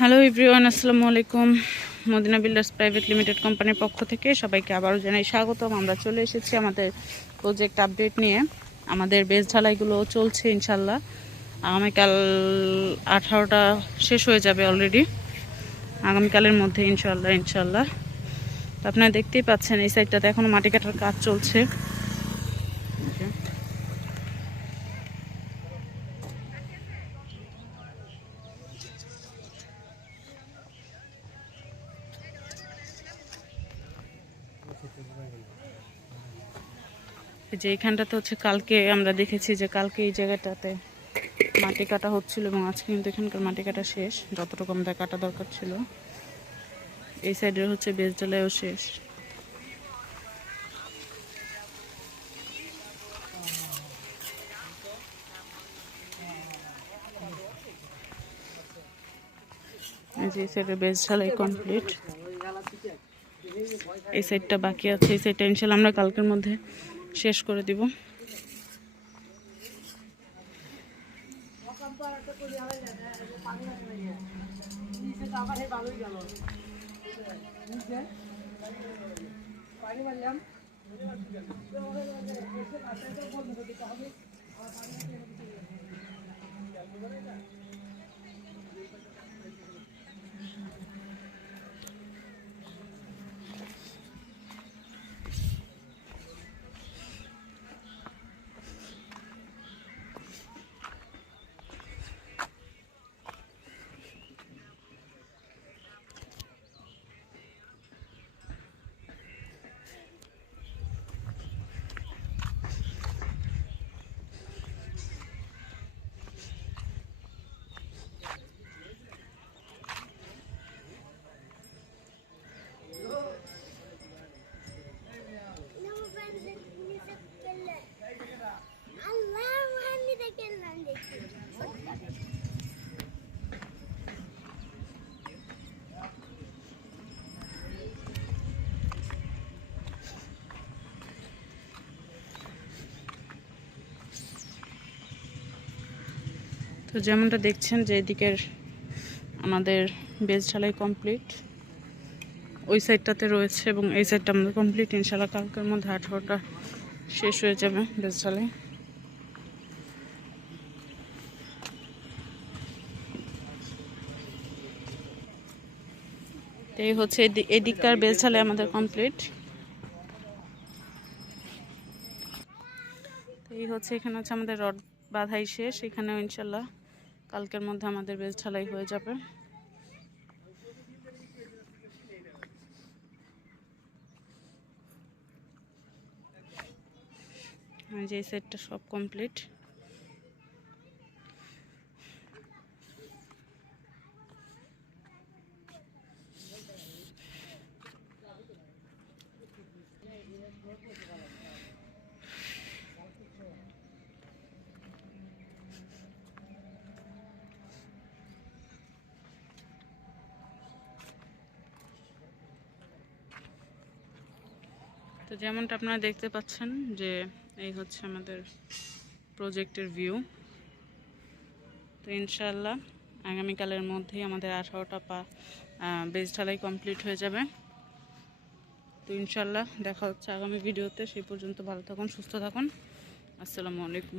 Hello everyone, আসসালামু আলাইকুম। Medina builders private limited কোম্পানির পক্ষ থেকে সবাইকে আবারও জানাই স্বাগতম। আমরা চলে এসেছি আমাদের প্রজেক্ট আপডেট নিয়ে। আমাদের বেস ঢালাইগুলো চলছে ইনশাল্লাহ। আগামীকাল 18টা শেষ হয়ে যাবে অলরেডি, আগামীকালের মধ্যে ইনশাল্লাহ। তো আপনারা দেখতেই পাচ্ছেন এই সাইডটাতে এখনও মাটি কাটার কাজ চলছে। যে এইখানটাতে হচ্ছে কালকে আমরা দেখেছি যে কালকে এই জায়গাটাতে মাটি কাটা হচ্ছিল এবং আজকে কিন্তু এখানকার মাটি কাটা শেষ, যতটুকু আমাদের কাটা দরকার ছিল। এই সাইডের হচ্ছে বেস ঢালাইও শেষ। এই সাইডের বেস ঢালাই কমপ্লিট, এই সাইডটা বাকি আছে। এই সাইডটা ইনশাল্লাহ আমরা কালকের মধ্যে শেষ করে দিব। তো যেমনটা দেখছেন যে এদিকের আমাদের বেস ঢালাই কমপ্লিট, ওই সাইডটাতে রয়েছে এবং এই সাইডটা আমাদের কমপ্লিট। ইনশাল্লাহ কালকের মধ্যে 18টা শেষ হয়ে যাবে বেস ঢালাই। এই হচ্ছে এদিককার বেস ঢালাই আমাদের কমপ্লিট। এই হচ্ছে এখানে হচ্ছে আমাদের রড বাঁধাই শেষ, এখানেও ইনশাল্লাহ কালকের মধ্যে আমাদের বেস ঢালাই হয়ে যাবে। যে সেটটা সব কমপ্লিট। তো যেমনটা আপনারা দেখতে পাচ্ছেন যে এই হচ্ছে আমাদের প্রজেক্টের ভিউ। তো ইনশাআল্লাহ আগামীকালের মধ্যেই আমাদের 18টা বেস ঢালাই কমপ্লিট হয়ে যাবে। তো ইনশাআল্লাহ দেখা হচ্ছে আগামী ভিডিওতে। সেই পর্যন্ত ভালো থাকুন, সুস্থ থাকুন। আসসালামু আলাইকুম।